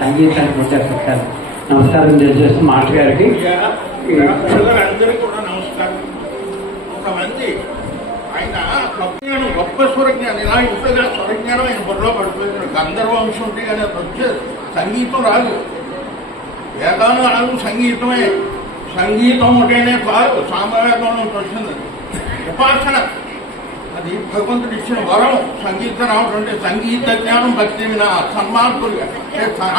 సంగీతానికి వచ్చేస్తారు. నమస్కారం చేస్తూ మాస్టర్ గారికి అందరికీ కూడా నమస్కారం. కొంతమంది ఆయన గొప్ప స్వరజ్ఞానం, ఇలా ఇంతగా స్వరజ్ఞానం ఆయన బుర్రలో పడిపోయింది. గంధర్వ అంశం ఉంటే కానీ అది వచ్చేది. సంగీతం రాదు, వేదాలు రాదు, సంగీతమే. సంగీతం ఒకటేనే కాదు, సామవేదంలో వచ్చింది ఉపాసన. అది భగవంతుడు ఇచ్చిన వరం. సంగీతం రావడం అంటే సంగీత జ్ఞానం భక్తి వినా సన్మార్గులుగా.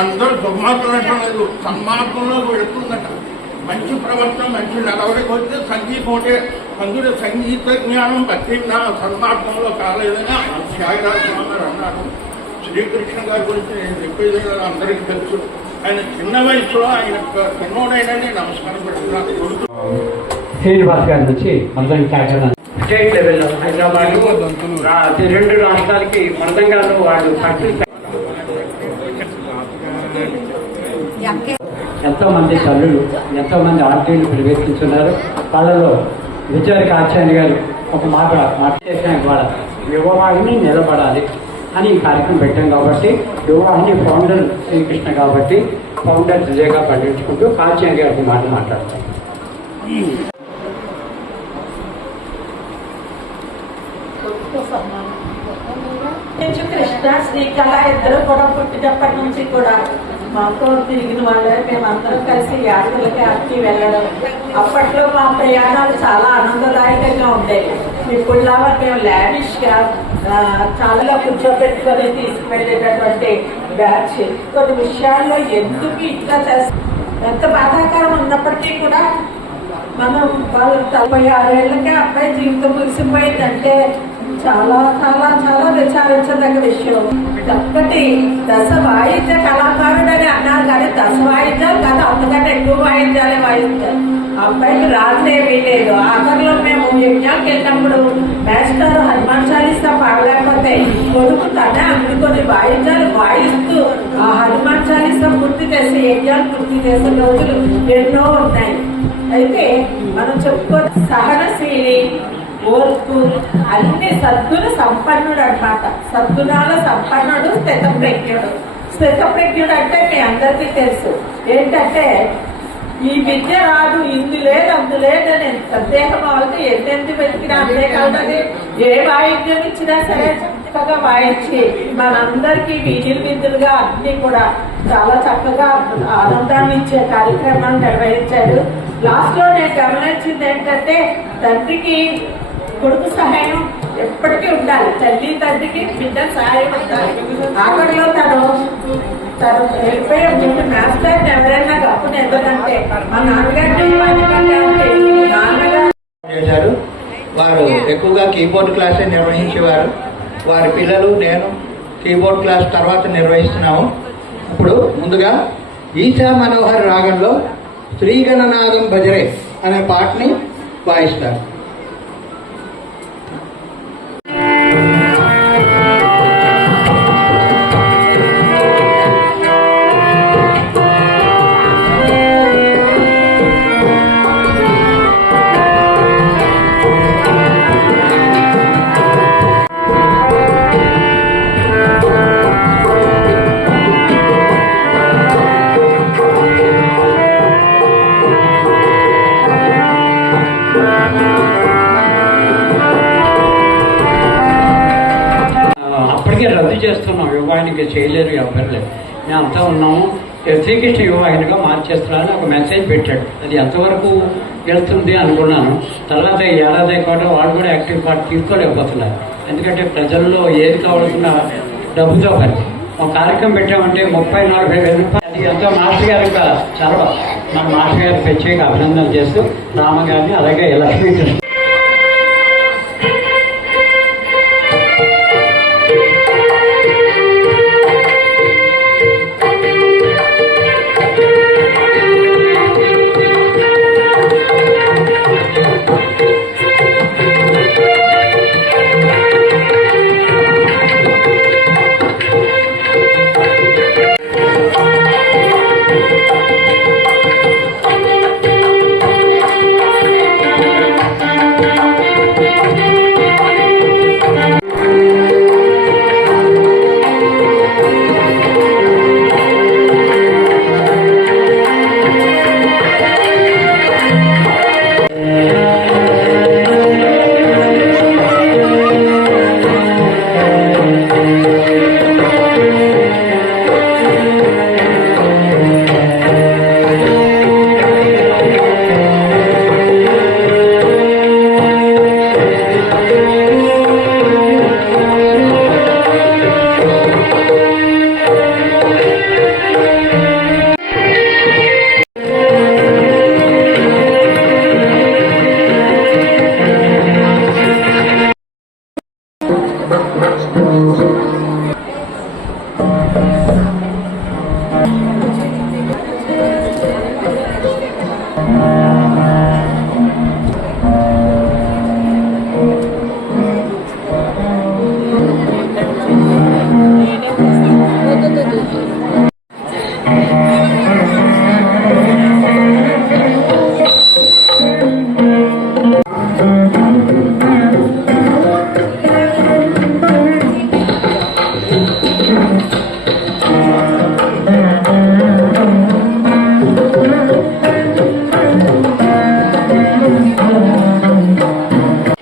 అందరూ దుర్మార్గులు అంటలేదు, సన్మార్గంలో వెళుతుందట. మంచి ప్రవర్తన, మంచి నడవడికి వస్తే సంగీతం ఒకటే. అందులో సంగీత జ్ఞానం భక్తి వినా సన్మార్గంలో కాలేదని త్యాగరాజ స్వామి గారు అన్నారు. శ్రీకృష్ణ గారి గురించి నేను చెప్పేది అందరికీ తెలుసు. ఆయన చిన్న వయసులో ఆయన చిన్నోడైనా నమస్కారం పెడుతున్నాను. శ్రీనివాస్ గారి నుంచి అందరికి స్టేట్ లెవెల్లో హైదరాబాద్ 2 రాష్ట్రాలకి మృదంగాలు వాళ్ళు ఎంతో మంది తల్లులు, ఎంతో మంది ఆర్టీలు ప్రవేశించున్నారు. వాళ్ళలో విజయ కాచార్య గారు ఒక మాట చేసిన వాళ్ళ యువవాహిని నిలబడాలి అని ఈ కార్యక్రమం పెట్టాం. కాబట్టి యువవాహిని ఫౌండర్ శ్రీకృష్ణ కాబట్టి ఫౌండర్ విజయగా పండించుకుంటూ కాచార్య గారికి మాట్లాడతాం. కృష్ణ శ్రీకళ ఇద్దరు కూడా పుట్టినప్పటి నుంచి కూడా మాతో తిరిగిన వాళ్ళే. మేమందరం కలిసి యాత్రలకి అక్కి వెళ్ళడం. అప్పట్లో మా ప్రయాణాలు చాలా ఆనందదాయకంగా ఉండేవి. ఇప్పుడులాగా మేము లావిష్ గా చాలా కూర్చోబెట్టుకొని తీసుకువెళ్ళేటటువంటి బ్యాచ్. కొన్ని విషయాల్లో ఎందుకు ఇట్లా ఎంత బాధాకరం ఉన్నప్పటికీ కూడా మనం వాళ్ళు 96 ఏళ్ళకే అబ్బాయి జీవితం ముగిసిపోయిందంటే చాలా చాలా చాలా విచారించదగ్గ విషయం. చక్కటి దశ వాయిద్య కళాకారుడు అని అన్నారు, కానీ దశ వాయిద్యాలు కాదు, అంతకంటే ఎక్కువ వాయిద్యాలే వాయిస్తారు. అబ్బాయికి రాజేమీ లేదు. ఆఖరిలో మేము యజ్ఞానికి వెళ్ళినప్పుడు మాస్టర్ హనుమాన్ చాలీసా పాడలేకపోతే కొడుకు తనే అందుకొని వాయిద్యాలు వాయిస్తూ ఆ హనుమాన్ చాలీసా పూర్తి చేసే యజ్ఞాలు పూర్తి చేసే రోజులు ఎన్నో ఉన్నాయి. అయితే మనం చెప్పుకో సహనశీలి, ఓర్పు, అన్ని సద్గుణ సంపన్నుడు అనమాట. సద్గుణాల సంపన్నుడు స్థితప్రజ్ఞుడు. స్థితప్రజ్ఞుడు అంటే మీ అందరికీ తెలుసు ఏంటంటే ఈ విద్య రాదు, ఇందు లేదు అందు లేదని సందేహం వాళ్ళకి ఎన్నెందు వెతికినా అంతే కాదు. ఏ వాయిద్యం ఇచ్చినా సరే చక్కగా వాయించి మనందరికీ వీధులు విధులుగా అన్ని కూడా చాలా చక్కగా ఆనందాన్ని ఇచ్చే కార్యక్రమాన్ని నిర్వహించారు. లాస్ట్ లో నేను గమనించింది ఏంటంటే తండ్రికి కొడుకు సహాయం ఎప్పటికీ ఉండాలి. తల్లి తండ్రికి బిడ్డ సహాయం ఉండాలి. ఆఖరిలో తను వెళ్ళిపోయే ముందు మాస్టర్ ఎవరైనా గప్పును ఎందుకంటే మా నాన్నగారు చేశారు. వారు ఎక్కువగా కీబోర్డ్ క్లాసే నిర్వహించేవారు. వారి పిల్లలు, నేను కీబోర్డ్ క్లాస్ తర్వాత నిర్వహిస్తున్నాము. ఇప్పుడు ముందుగా ఈశా మనోహర్ రాగంలో శ్రీగణనాదం భజరే అనే పాటని వాయిస్తారు. రద్దు చేస్తున్నాం. యువవాహినిగా చేయలేరు ఎవరు. మేము అంతా ఉన్నాము, శ్రీకృష్ణ యువవాహినిగా మార్చేస్తున్నారని ఒక మెసేజ్ పెట్టాడు. అది ఎంతవరకు వెళ్తుంది అనుకున్నాను. తర్వాత ఏడాది కూడా వాళ్ళు కూడా యాక్టివ్ పార్ట్ తీసుకోలేకపోతున్నారు. ఎందుకంటే ప్రజల్లో ఏది కావాల్సిన డబ్బుతో పని. ఒక కార్యక్రమం పెట్టామంటే 30-40 వేల రూపాయలు. అది ఎంతో మాస్టర్ గారి యొక్క చొరవ. మన మాస్టర్ గారికి ప్రత్యేక అభినందనలు చేస్తూ రామ గారిని అలాగే లక్ష్మీకృష్ణ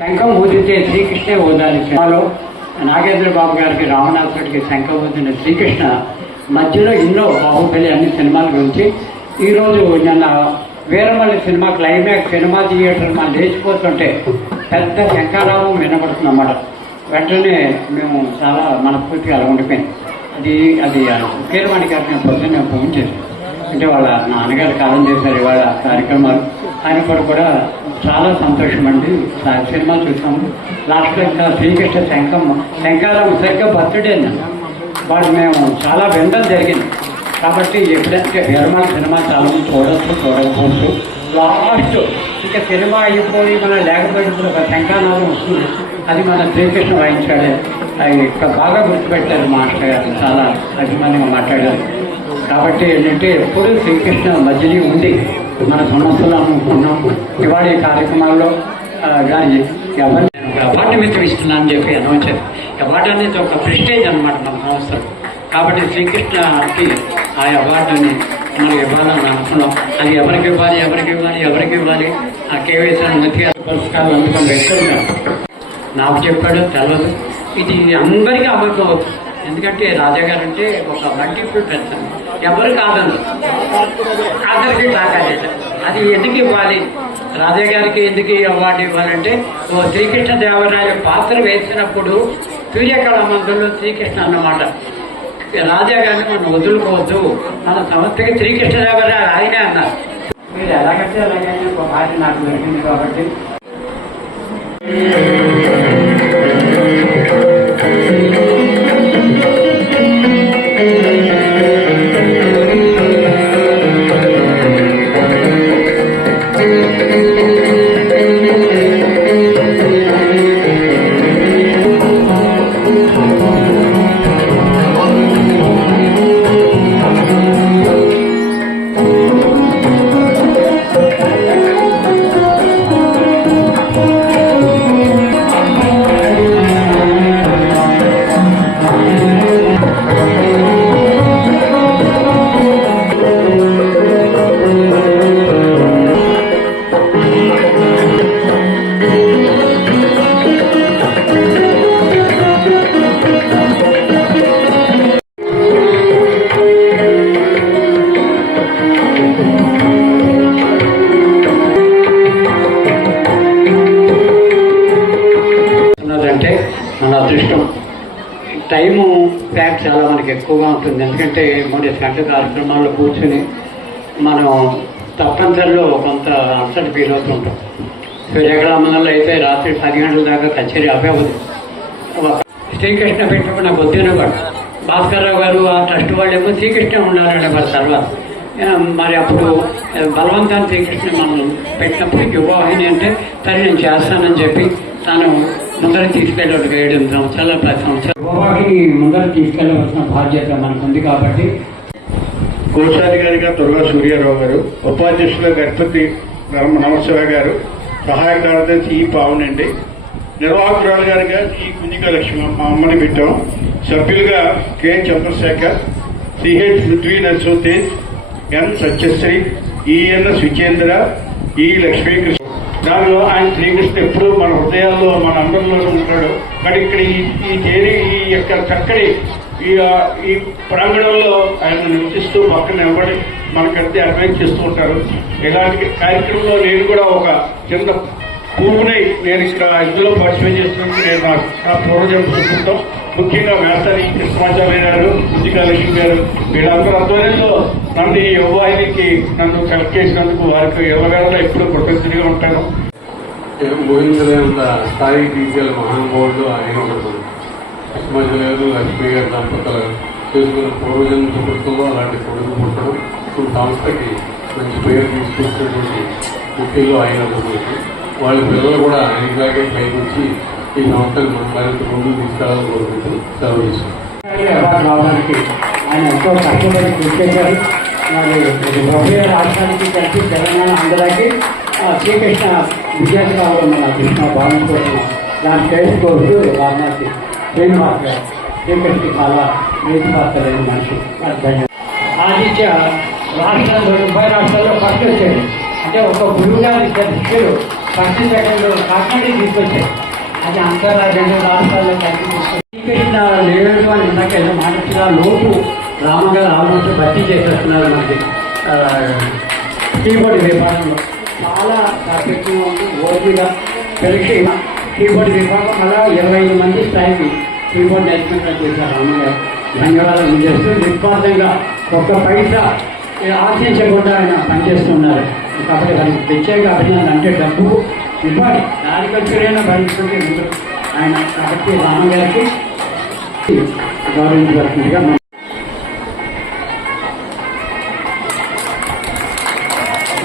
శంఖం ఊదితే శ్రీకృష్ణే ఊదాలి. సినిమాలో నాగేంద్ర బాబు గారికి రామనాథుడికి శంఖం ఊదిన శ్రీకృష్ణ మధ్యలో ఎన్నో బాహుబలి అన్ని సినిమాల గురించి ఈరోజు నిన్న Veeramalli cinema climax cinema theatre మనం లేచిపోతుంటే పెద్ద శంఖారావం వినబడుతుందన్నమాట. వెంటనే మేము చాలా మనస్ఫూర్తిగా అలా ఉండిపోయింది. అది కీరవాణి గారికి నేను పొద్దున్న ఫోన్ చేశాను. అంటే వాళ్ళ నాన్నగారు కాలం చేశారు ఇవాళ కార్యక్రమాలు. ఆయన కూడా చాలా సంతోషం అండి. సినిమా చూసాము. లాస్ట్లో ఇంకా శ్రీకృష్ణ శంఖారావం సరిగ్గా బర్త్డే వాళ్ళు మేము చాలా వినడం జరిగింది. కాబట్టి ఎప్పుడైతే వీరమల్లి సినిమా చాలా చూడకపోవచ్చు. లాస్ట్ ఇంకా సినిమా అయిపోయి మనం లేకపోయినప్పుడు ఒక శంఖానాదం వస్తుంది. అది మన శ్రీకృష్ణ వాయించాడే. అది ఇక్కడ బాగా గుర్తుపెట్టారు మాస్టర్ గారు. చాలా అభిమానంగా మాట్లాడారు. కాబట్టి ఏంటంటే ఎప్పుడు శ్రీకృష్ణ మధ్యలో ఉంది మన సమస్యలు అనుకున్నాము. ఇవాళ ఈ కార్యక్రమాల్లో కానీ ఎవరిని అవార్డు మిత్రం ఇస్తున్నాను అని చెప్పి అనౌన్స్ చేశారు. అవార్డు అనేది ఒక ప్రెస్టేజ్ అనమాట మన సంస్థలు. కాబట్టి శ్రీకృష్ణకి ఆ అవార్డుని మనం ఇవ్వాలని అనుకున్నాం. అది ఎవరికి ఇవ్వాలి ఆ కేవీఎస్ మధ్య పురస్కారాలు అందుకుని వ్యక్తులుగా నాకు చెప్పాడు తెలియదు. ఇది అందరికీ అమలుతో అవుతుంది. ఎందుకంటే రాజాగారు అంటే ఒక మల్టిపుల్ పర్సన్. ఎవరు కాదని అందరికీ తాకాలేదు. అది ఎందుకు ఇవ్వాలి, రాజాగారికి ఎందుకు అవార్డు ఇవ్వాలంటే శ్రీకృష్ణ దేవరాయ పాత్ర వేసినప్పుడు సూర్యకళామందులో శ్రీకృష్ణ అన్నమాట. రాజాగారిని మనం వదులుకోవద్దు, మన సంస్థకి శ్రీకృష్ణ దేవరాయ ఆయనే అన్నారు. మీరు ఎలాగంటే అలాగే ఒక భార్య నాకు దొరికింది కాబట్టి టైము ఫ్యాక్ట్ చాలా మనకి ఎక్కువగా ఉంటుంది. ఎందుకంటే 3 గంటల కార్యక్రమాల్లో కూర్చుని మనం తప్పనిసరిలో కొంత అలసట ఫీల్ అవుతుంటాం. సూర్యగ్రామంలో అయితే రాత్రి 10 గంటల దాకా కచేరీ అవ్వదు. శ్రీకృష్ణ పెట్టినప్పుడు నాకు వద్దనేవాడు. భాస్కర్రావు గారు ఆ ట్రస్ట్ వాళ్ళు ఏమో శ్రీకృష్ణ ఉండాలంటే వారి తర్వాత మరి అప్పుడు బలవంతాన్ని శ్రీకృష్ణ మనం పెట్టినప్పుడు యువవాహిని అంటే తను నేను చేస్తానని చెప్పి తాను ముందర తీసుకెళ్ళాడు. 7 సంవత్సరాల 10 సంవత్సరాలు యువవాహిని ముందర తీసుకెళ్ళవలసిన బాధ్యత మనకు ఉంది. కాబట్టి కోశాధికారిగా దుర్గా సూర్యారావు గారు, ఉపాధ్యక్షులుగా గణపతి నమశివ గారు, సహాయ కార్యదర్శి ఈ పావునండి, నిర్వాహకురాలు గారిగా ఈ కునిక లక్ష్మి మా అమ్మని పెట్టాం. సభ్యులుగా కె చంద్రశేఖర్, సిహెచ్ పృథ్వీ నరసింహతేజ్, ఎన్ సత్యశ్రీ, ఈఎన్ఎస్ విజేంద్ర, ఈ లక్ష్మీకృష్ణ. దానిలో ఆయన శ్రీకృష్ణ ఎప్పుడూ మన హృదయాల్లో మన అందరిలోనూ ఉంటాడు. కానీ ఇక్కడ ఈ చేరి ఈ యొక్క చక్కటి ఈ ప్రాంగణంలో ఆయన నివసిస్తూ పక్కన నిలబడి మనకంటే అడ్వైజ్ చేస్తూ ఉంటారు. ఇలాంటి కార్యక్రమంలో నేను కూడా ఒక చిన్న పువ్వునై నేను ఇక్కడ ఇందులో పార్టిసిపేట్ చేస్తున్నందుకు నేను నా పూర్వజన్మ సుకృతం. ముఖ్యంగా వేసారి కృష్ణమాచార్య గారు, కృతికా లక్ష్మి గారు, వీళ్ళందరూ ఆధ్వర్యంలో నన్ను ఈ యువవాహినికి నన్ను సెలెక్ట్ చేసినందుకు వారికి యువగారులో ఎప్పుడూ కృతజ్ఞతగా ఉంటాను. ఊహించలేనంత స్థాయికి తీసుకెళ్ళి మహానుభావుడు ఆయన ఒకటి. కృష్ణమాచార్య గారు, లక్ష్మి గారు దంపతులు చేసుకున్న పూర్వజన్మ సుకృతంలో అలాంటి కొడుకు పుట్టడం సంస్థకి మంచి పేరు తీసుకొచ్చినటువంటి వ్యక్తుల్లో ఆయన ఒకటి. వాళ్ళ పిల్లలు కూడా ఆయనలాగే పైకి వచ్చి ఈ సంస్థలు మన మరింత ముందుకు తీసుకెళ్లాలని కోరుకుంటూ సెలవు తీసుకుంటాం. రావడానికి ఆయన ఎంతో కష్టపడి కృషి చేశారు. మరి ఉభయ రాష్ట్రానికి కలిసి తెలంగాణ ఆంధ్రాకి శ్రీకృష్ణ విద్యార్థి కావాలి మన కృష్ణ భావించుకుంటున్నాం. దాన్ని తెలుసుకోవచ్చు. వారణాసి శ్రీనివాస్ గారు శ్రీకృష్ణకి చాలా నీతిపాత్రలేని మనిషి. ధన్యవాదాలు. ఆదిత్య రాష్ట్రాల్లో ఉభయ రాష్ట్రాల్లో ఫస్ట్ వచ్చాడు. అంటే ఒక గురువు గారు 2 శిష్యులు ఫస్ట్ సెకండ్ కాకినాడకి తీసుకొచ్చారు. అది అంతర్రాజ్య 2 రాష్ట్రాల్లో శ్రీకృష్ణ లేదు అని ఇందాక ఏదో మాట్లాడుతున్నా లోపు రామగారు ఆల్మోస్ట్ భర్తీ చేసేస్తున్నారు. మనకి కీబోర్డ్ విభాగంలో చాలా పర్ఫెక్ట్గా ఉంది. ఓపిగా కలిసి కీబోర్డ్ విభాగం అలా 25 మంది స్థాయికి కీబోర్డ్ నేర్చుకుంటారు చేశారు రామగారు. ధన్యవాదాలు చేస్తూ నిస్వార్థంగా ఒక్క పైసా ఆశించకుండా ఆయన పనిచేస్తున్నారు. కాబట్టి దానికి ప్రత్యేక అభినందన. అంటే డబ్బు ఇవ్వాలి, దానికి వచ్చేదైనా భరించుకుంటే ముందు ఆయన. కాబట్టి రామగారికి గౌరవించవలసిందిగా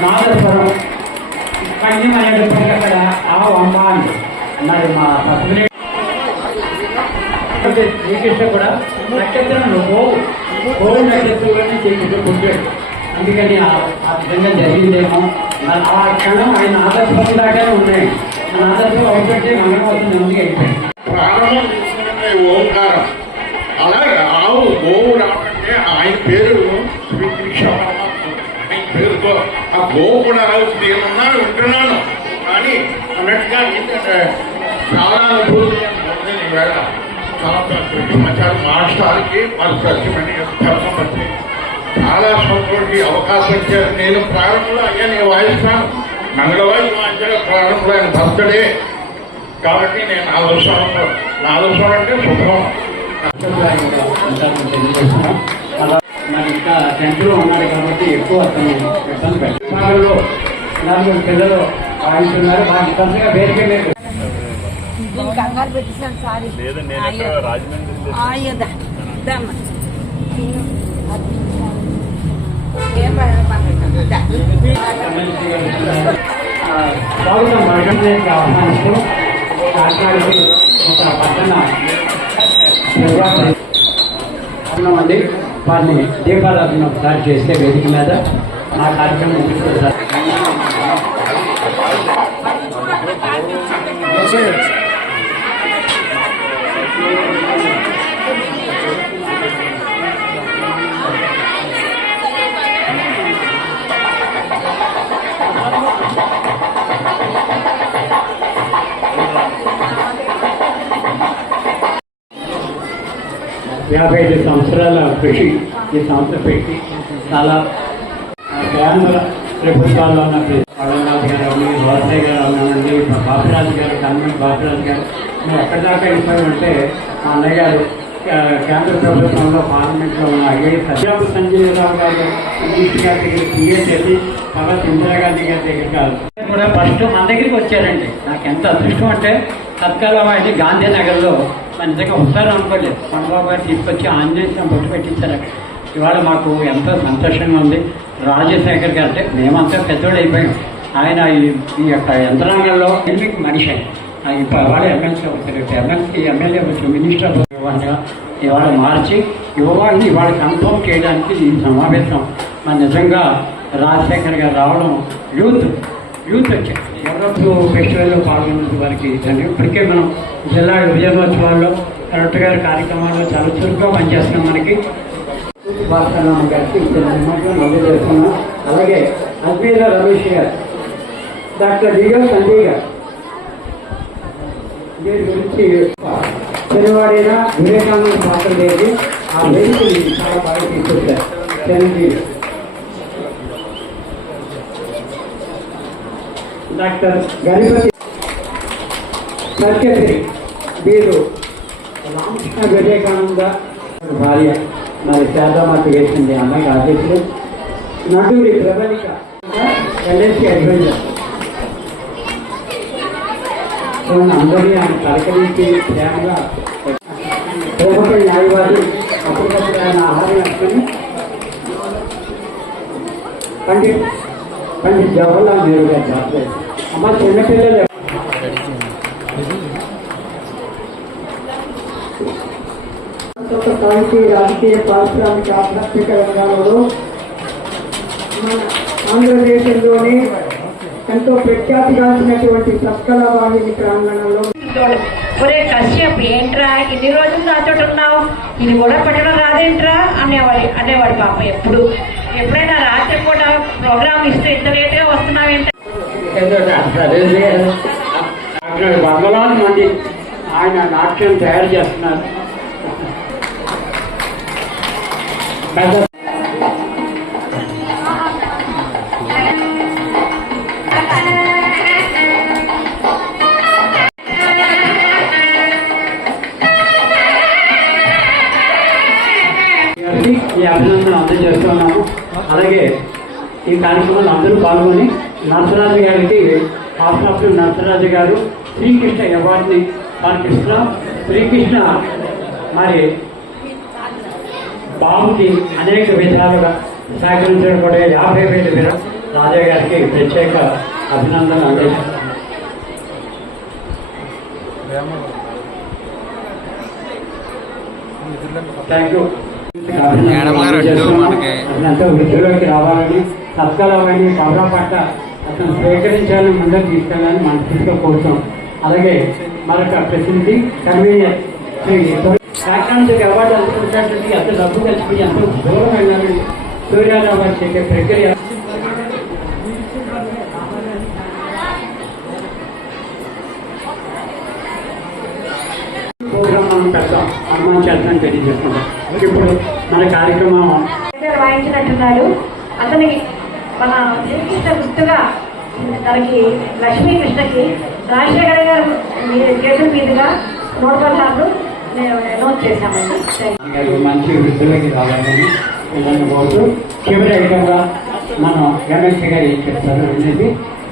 నాదస్వరం కన్యం అనేటప్పటికీ అక్కడ అమ్మ అని మరి మా పసుపుని శ్రీకృష్ణ కూడా నక్షత్రంలో గోవు నక్షత్రంలోనే శ్రీకృష్ణ పుట్టాడు. అందుకని ఆ విధంగా జరిగిందేమో. ఆ క్షణం ఆయన ఆదర్శం దాకానే ఉన్నాయి. మన ఆదర్శం అయిపోతే మనం వస్తుంది ముందుకు అయిపోయింది. ప్రారంభం తీసుకుంటే ఓంకారం. అలాగే ఆవు గోవు రావాలంటే ఆయన పేరు శ్రీకృష్ణ పరమాత్మ. ఆయన పేరుతో ఆ గోవు కూడా రావచ్చు. నేనున్నాను, వింటున్నాను కానీ అన్నట్టుగా చాలా అనుభూతి వేళ చాలా కృష్ణమాచార్య మాస్టర్కి వారి ప్రతిమని ధర్మపత్రి చాలా సంతోషి అవకాశం ఇచ్చారు. నేను ప్రారంభంలో అయ్యా నేను వాయిస్తాను మంగళవారి వాయించగా ప్రారంభంలో ఆయన బర్త్డే కాబట్టి నేను నాదస్వరం అంటే శుభం. అలా మరి ఇంకా 10th లో ఉన్నాడు కాబట్టి ఎక్కువ అతను ఇబ్బంది పెట్టాలో 4 పిల్లలు వాయిస్తున్నారు. మాకు పెద్దగా వేదిక లేదు. కంగారు పెట్టిస్తాను సారీ స్వాగతం మరణానికి ఆహ్వానిస్తూ కాకినాడకి ఒక పట్టణ మంది వారిని దీపారాధన ఒకసారి చేస్తే వేదిక మీద ఆ కార్యక్రమం ముగిస్తారు. యాభై 5 సంవత్సరాల కృషి ఈ సంస్థ పెట్టి చాలా కేంద్ర ప్రభుత్వాల్లో ఉన్న పడవనాథ్ గారు అవన్నీ, రోసయ్య గారు అవునండి, బాపురాజు గారు, కన్వీన్ బాపురాజు గారు. మేము ఎక్కడి దాకా వెళ్ళిపోయామంటే మా అన్నయ్య గారు కేంద్ర ప్రభుత్వంలో పార్లమెంట్లో ఉన్న ఐఏఎస్ అధ్యాపక సంజయ్ రావు గారు మినిస్టర్ గారి దగ్గర క్రియేట్ చేసి తర్వాత ఇందిరాగాంధీ గారి దగ్గర కూడా ఫస్ట్ మన దగ్గరికి వచ్చారండి. నాకు ఎంత అదృష్టం అంటే తత్కాలం అయితే గాంధీనగర్లో మన నిజంగా వస్తారు అనుకోలేదు. కొండబాబు గారు తీసుకొచ్చి ఆంజనేయ బొట్టు పెట్టించారు. ఇవాళ మాకు ఎంతో సంతోషంగా ఉంది. రాజశేఖర్ గారు అంటే మేమంతా పెద్దోళ్ళు అయిపోయాం. ఆయన ఈ యొక్క యంత్రాంగంలో మనిషి ఇవాళ ఎమ్మెల్సీ అవుతారు, ఎమ్మెల్యే వచ్చి మినిస్టర్ ఇవాళ మార్చి యువవాడిని ఇవాళ కన్ఫర్మ్ చేయడానికి ఈ సమావేశం మన నిజంగా రాజశేఖర్ గారు రావడం యూత్ వచ్చారు. ఎవరో ఫెస్టివల్లో పాల్గొన్న వారికి ఇప్పటికే మనం జిల్లా విజయోత్సవాల్లో కలెక్టర్ గారి కార్యక్రమాల్లో చాలా చురుగ్గా పనిచేస్తున్నాం. మనకి భాస్కరరావు గారికి నవ్వు చేస్తున్నాం. అలాగే అజ్మీర రమేష్ గారు, డాక్టర్ డిగా సంజయ్ గారు దీని గురించి శనివారైనా వివేకానంద పాత్ర లేదు. ఆ వేదికని చాలా బాగా తీసుకొచ్చారు. చిరంజీవి డాక్టర్ గణపతి సత్యశ్రీ వీరు రామకృష్ణ వివేకానంద భార్య మరి శారదామాత వేసింది అమ్మాయి అధ్యక్షుడు. నటుడి ప్రబలిక ఎల్ఐసి అడ్వైజర్ అందరినీ ఆయన పలకరించి ప్రేమగా ప్రేమపై న్యాయవాది. అప్పటికప్పుడు ఆయన ఆహారం వేసుకొని పండిత్ జవహర్లాల్ నెహ్రూ గారు జాతర అమ్మ చిన్నపిల్లలు సాహితీ రాజకీయ పారిశ్రామిక ఆధ్యాత్మిక రంగాలలో మన ఆంధ్రదేశంలోనే ఎంతో ప్రఖ్యాతిగాంచినటువంటి సత్కళావాహిని ప్రాంగణంలో ఒరే కశ్యప్ ఏంట్రా ఇన్ని రోజులు నాతో ఉన్నావు, ఇది కూడా పెట్టడం రాదేంట్రా అనేవాడు పాప. ఎప్పుడైనా రాత్రి కూడా ప్రోగ్రామ్ ఇస్తే ఇంత లేట్గా వస్తున్నావేంట. వందలాది మంది ఆయన నాట్యం తయారు చేస్తున్నారు. ఈ అభినందనలు అందజేస్తున్నాము. అలాగే ఈ కార్యక్రమంలో అందరూ పాల్గొని నరసరాజు గారికి ఆఫ్టర్ నరసరాజు గారు శ్రీకృష్ణ అవార్డుని సమర్పిస్తున్నాం. శ్రీకృష్ణ మరి బాబుకి అనేక విధాలుగా సహకరించడం కూడా 50,000 రాజా గారికి ప్రత్యేక అభినందనలు అందజేస్తున్నాం. Thank you. అదంతా వృద్ధిలోకి రావాలని సత్కాలమైన కవరా పట్ల అతను స్వీకరించాలని ముందరు తీసుకెళ్ళాలని మనస్ఫూర్తిగా కోరుతాం. అలాగే మరొక ప్రసిద్ధి కన్వీనర్ శాఖాంతకి అవార్డు అందుకున్నటువంటి ఎంత డబ్బు కలిసి ఎంతో దూరం వెళ్ళాలని సూర్యారావు గారు చెప్పే ప్రక్రియ ప్రోగ్రామ్ మనం పెడతాం. అమ్మ చేస్తాను తెలియజేసుకుంటాం. ఇప్పుడు మన కార్యక్రమం వాయించినట్టున్నాడు. అతనికి మన శ్రీకృష్ణ గుర్తుగా తనకి లక్ష్మీకృష్ణకి రాజశేఖర గారు చేతుల మీదుగా 116 నోట్ చేశామండి. మంచి వృద్ధులకి రావాలని కోరుతూ చివరి ఐటంగా మనం ఎమ్మెల్సీ గారు ఏం చెప్తారు అనేది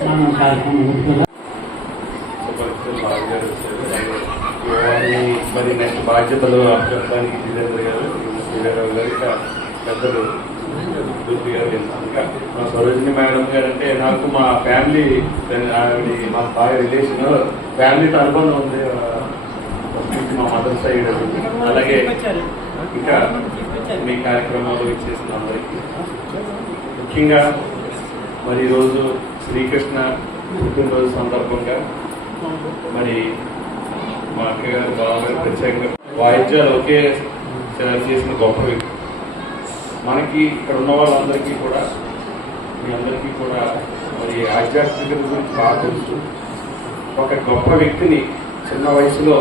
మనం కార్యక్రమం మరి నెక్స్ట్ బాధ్యతలు అప్పచెప్పడానికి జితేంద్ర గారు, శ్రీరావు గారు, ఇంకా పెద్దలు జ్యోతి గారు, ఇంకా మా సరోజిని మేడం గారు అంటే నాకు మా ఫ్యామిలీ ఆవిడ మా బాగా రిలేషన్ ఫ్యామిలీతో అనుబంధం ఉంది. మా మదర్ సైడ్. అలాగే ఇంకా మీ కార్యక్రమాలు ఇచ్చేసిన అందరికీ ముఖ్యంగా మరి ఈరోజు శ్రీకృష్ణ పుట్టినరోజు సందర్భంగా మరి మా అక్కగారు బావగారు ప్రత్యేకంగా వాయిద్యాలు ఒకే చేసిన గొప్ప వ్యక్తి. మనకి ఇక్కడ ఉన్న వాళ్ళందరికీ కూడా మీ అందరికీ కూడా మరి ఆధ్యాత్మికత గురించి బాగా తెలుసు. ఒక గొప్ప వ్యక్తిని చిన్న వయసులో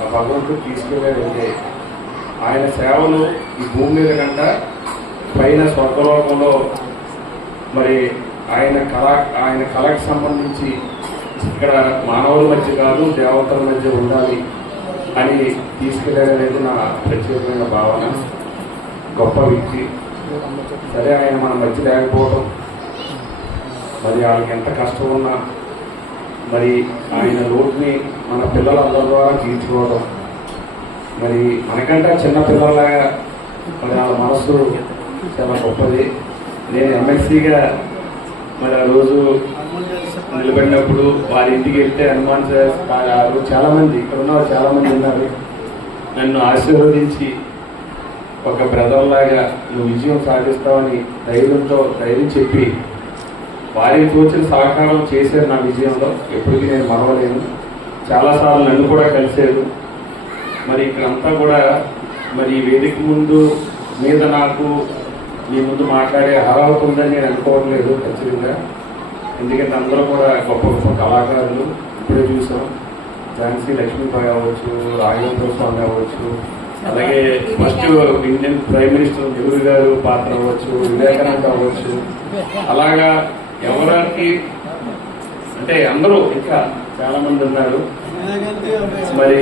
ఆ భగవంతుడు తీసుకెళ్ళాడంటే ఆయన సేవలు ఈ భూమి మీద కంట పైన స్వర్గలోకంలో మరి ఆయన కళకు సంబంధించి ఇక్కడ మానవుల మధ్య కాదు దేవతల మధ్య ఉండాలి అని తీసుకెళ్ళాడనేది నా ప్రత్యేకమైన భావన. గొప్ప వ్యక్తి. సరే, ఆయన మన మధ్య లేకపోవడం, మరి వాళ్ళకి ఎంత కష్టం ఉన్నా మరి ఆయన లోటుని మన పిల్లలందరి ద్వారా తీర్చుకోవడం, మరి మనకంటే చిన్న పిల్లలాగా మరి వాళ్ళ మనసు చాలా గొప్పది. నేను ఎమ్మెల్సీగా మరి ఆ రోజు నిలబడినప్పుడు వారి ఇంటికి వెళ్తే హనుమాన్ సార్ చాలా మంది ఇక్కడ ఉన్న చాలా మంది ఉన్నారు, నన్ను ఆశీర్వదించి ఒక బ్రదర్ లాగా నువ్వు విజయం సాధిస్తావని ధైర్యం చెప్పి వారికి తోచిన సహకారం చేశారు నా విజయంలో. ఎప్పటికీ నేను మరవలేను. చాలాసార్లు నన్ను కూడా కలిశారు. మరి ఇక్కడంతా కూడా మరి ఈ వేదిక మీద నాకు మీ ముందు మాట్లాడే అర్హత ఉందని నేను అనుకోవట్లేదు ఖచ్చితంగా. ఎందుకంటే అందరూ కూడా గొప్ప గొప్ప కళాకారులు. ఇప్పుడే చూసాం, ఝాన్సీ లక్ష్మీబాయి అవ్వచ్చు, రాఘవేంద్ర స్వామి అవ్వచ్చు, అలాగే first Indian prime minister Nehru గారు పాత్ర అవ్వచ్చు, వివేకానంద అవ్వచ్చు, అలాగా ఎవరికి అంటే అందరూ ఇంకా చాలా మంది ఉన్నారు. మరి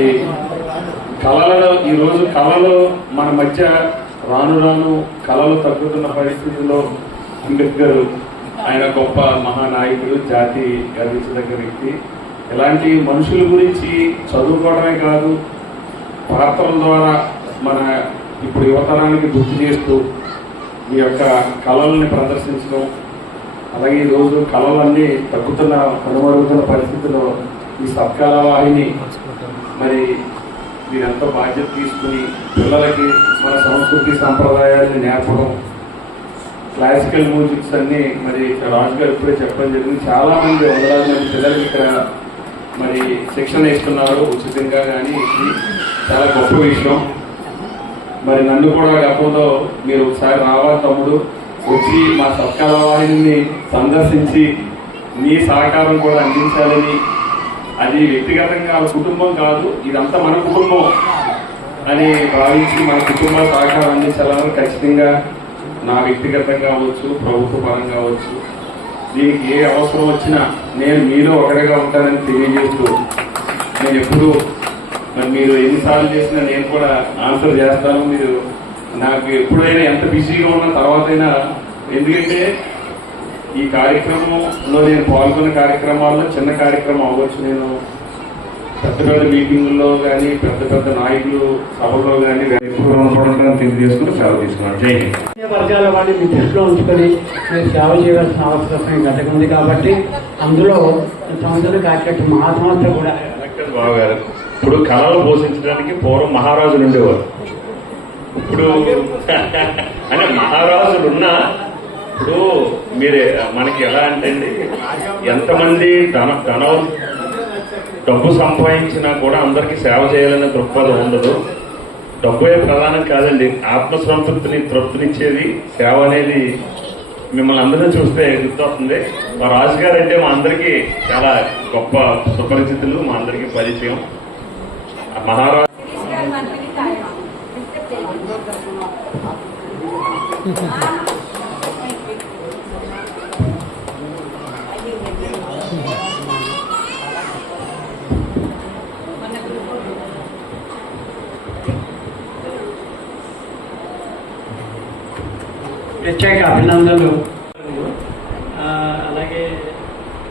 కళలలో ఈరోజు కళలు మన మధ్య రాను రాను కళలు తగ్గుతున్న పరిస్థితుల్లో అంబేద్కర్ ఆయన గొప్ప మహానాయకుడు, జాతి గర్వించదగ్గ వ్యక్తి. ఇలాంటి మనుషుల గురించి చదువుకోవడమే కాదు, పాత్రల ద్వారా మన ఇప్పుడు యువతరానికి గుర్తు చేస్తూ ఈ యొక్క కళల్ని ప్రదర్శించడం, అలాగే ఈరోజు కళలన్నీ తగ్గుతున్న కనుమరుగుతున్న పరిస్థితుల్లో ఈ సత్కాల వాహిని మరి మీరెంతో బాధ్యత తీసుకుని పిల్లలకి మన సంస్కృతి సంప్రదాయాన్ని నేర్పడం, క్లాసికల్ మ్యూజిక్స్ అన్ని మరి రాజు గారు ఇప్పుడే చెప్పడం జరిగింది. చాలా మంది వందలాది మంది పిల్లలకి ఇక్కడ మరి శిక్షణ ఇస్తున్నారు ఉచితంగా. కానీ ఇది చాలా గొప్ప విషయం. మరి నన్ను కూడా గతంలో మీరు ఒకసారి రావాలి తమ్ముడు, వచ్చి మా సత్కాల వాహిని సందర్శించి మీ సహకారం కూడా అందించాలని, అది వ్యక్తిగతంగా కుటుంబం కాదు, ఇదంతా మన కుటుంబం అని భావించి మన కుటుంబ సహకారం అందించాలని ఖచ్చితంగా నా వ్యక్తిగతంగా అవ్వచ్చు, ప్రభుత్వ పరంగా అవ్వచ్చు, దీనికి ఏ అవసరం వచ్చినా నేను మీలో ఒకటిగా ఉంటానని తెలియజేస్తూ, నేను ఎప్పుడు మరి మీరు ఎన్నిసార్లు చేసినా నేను కూడా ఆన్సర్ చేస్తాను. మీరు నాకు ఎప్పుడైనా ఎంత బిజీగా ఉన్న తర్వాతైనా, ఎందుకంటే ఈ కార్యక్రమంలో నేను పాల్గొన్న కార్యక్రమాల్లో చిన్న కార్యక్రమం అవ్వచ్చు, నేను పెద్ద పెద్ద మీటింగుల్లో కానీ పెద్ద పెద్ద నాయకులు సభల్లో కానీ ఎప్పుడు రుణపడతానని తెలియజేసుకుంటూ సెలవు తీసుకున్నాను. జై హింద్. వర్గాల వాడిని మీ దృష్టిలో ఉంచుకొని మీరు సేవ చేయవలసిన అవసరం గతకుంది కాబట్టి అందులో సంస్థలు కాకేట్టు మహాత్మాతో కూడా బాబు గారు ఇప్పుడు కళలు పోషించడానికి పూర్వం మహారాజులు ఉండేవారు. ఇప్పుడు అంటే మహారాజులు ఉన్నా ఇప్పుడు మీరే మనకి ఎలా అంటే అండి, ఎంతమంది డబ్బు సంపాదించినా కూడా అందరికీ సేవ చేయాలనే దృక్పథం ఉండదు. డబ్బే ప్రధానం కాదండి, తృప్తినిచ్చేది సేవ అనేది. మిమ్మల్ని అందరూ చూస్తే గుర్తొస్తుంది. మా రాజుగారు అంటే మా అందరికీ చాలా గొప్ప సుపరిచితులు, మా అందరికీ పరిచయం. మహారాజు ప్రత్యేక అభినందనలు. అలాగే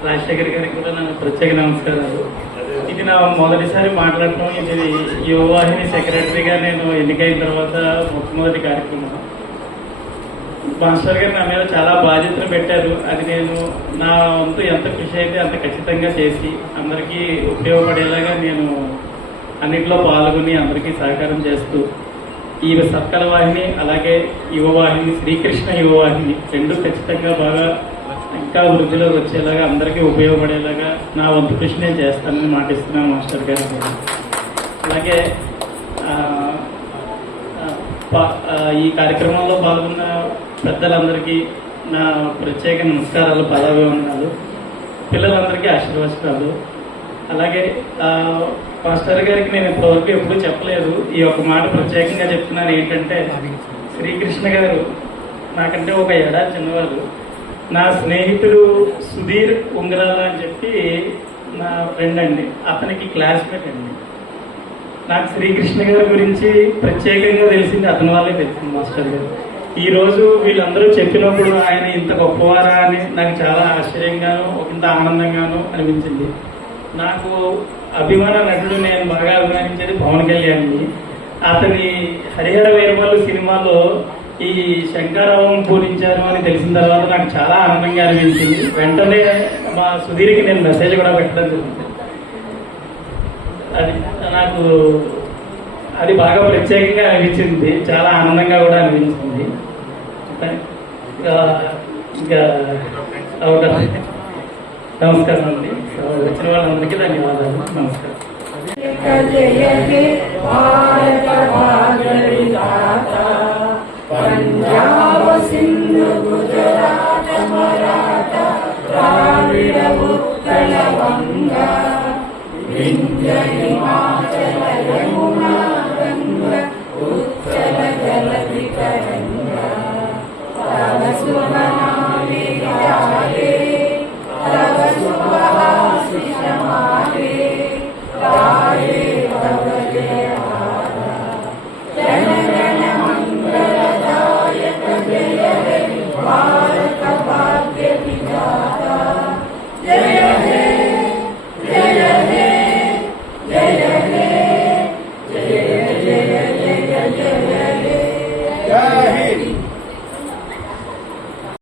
రాజశేఖర్ గారికి కూడా నా ప్రత్యేక నమస్కారాలు. ఇది నా మొదటిసారి మాట్లాడటం. ఇది యువవాహిని సెక్రటరీగా నేను ఎన్నికైన తర్వాత మొట్టమొదటి కార్యక్రమం. మాస్టర్ గారు నా మీద చాలా బాధ్యతలు పెట్టారు. అది నేను నా వంతు ఎంత కృషి అయితే అంత ఖచ్చితంగా చేసి అందరికీ ఉపయోగపడేలాగా నేను అన్నింటిలో పాల్గొని అందరికీ సహకారం చేస్తూ ఈ సత్కాల వాహిని అలాగే యువవాహిని, శ్రీకృష్ణ యువవాహిని రెండు ఖచ్చితంగా బాగా ఇంకా వృద్ధిలోకి వచ్చేలాగా అందరికీ ఉపయోగపడేలాగా నా వంతు కృషి నేను చేస్తానని మాటిస్తున్నాను మాస్టర్ గారు. అలాగే ఈ కార్యక్రమంలో పాల్గొన్న పెద్దలందరికీ నా ప్రత్యేక నమస్కారాలు, పదాభివందనాలు. పిల్లలందరికీ ఆశీర్వచనాలు. అలాగే మాస్టర్ గారికి నేను ఇప్పటివరకు ఎప్పుడూ చెప్పలేదు. ఈ ఒక మాట ప్రత్యేకంగా చెప్తున్నాను. ఏంటంటే శ్రీకృష్ణ గారు నాకంటే ఒక ఏడాది చిన్నవారు. నా స్నేహితుడు సుధీర్ ఉంగరాల అని చెప్పి నా ఫ్రెండ్ అండి, అతనికి క్లాస్మేట్ అండి. నాకు శ్రీకృష్ణ గారి గురించి ప్రత్యేకంగా తెలిసింది అతని వాళ్ళే తెలిసింది మాస్టర్ గారు. ఈ రోజు వీళ్ళందరూ చెప్పినప్పుడు ఆయన ఇంత గొప్పవారా అని నాకు చాలా ఆశ్చర్యంగాను ఇంత ఆనందంగాను అనిపించింది. నాకు అభిమాన నటుడు నేను బాగా అభిమానించేది పవన్ కళ్యాణ్ని. అతని హరిహర వీరమల్లు సినిమాలో ఈ శంకరావం పూరించారు అని తెలిసిన తర్వాత నాకు చాలా ఆనందంగా అనిపించింది. వెంటనే మా సుధీర్కి నేను మెసేజ్ కూడా పెట్టడం జరిగింది. అది నాకు అది బాగా ప్రత్యేకంగా అనిపించింది, చాలా ఆనందంగా కూడా అనిపించింది. ఇంకా నమస్కారం అండి. వచ్చిన వాళ్ళందరికీ ధన్యవాదాలు. నమస్కారం.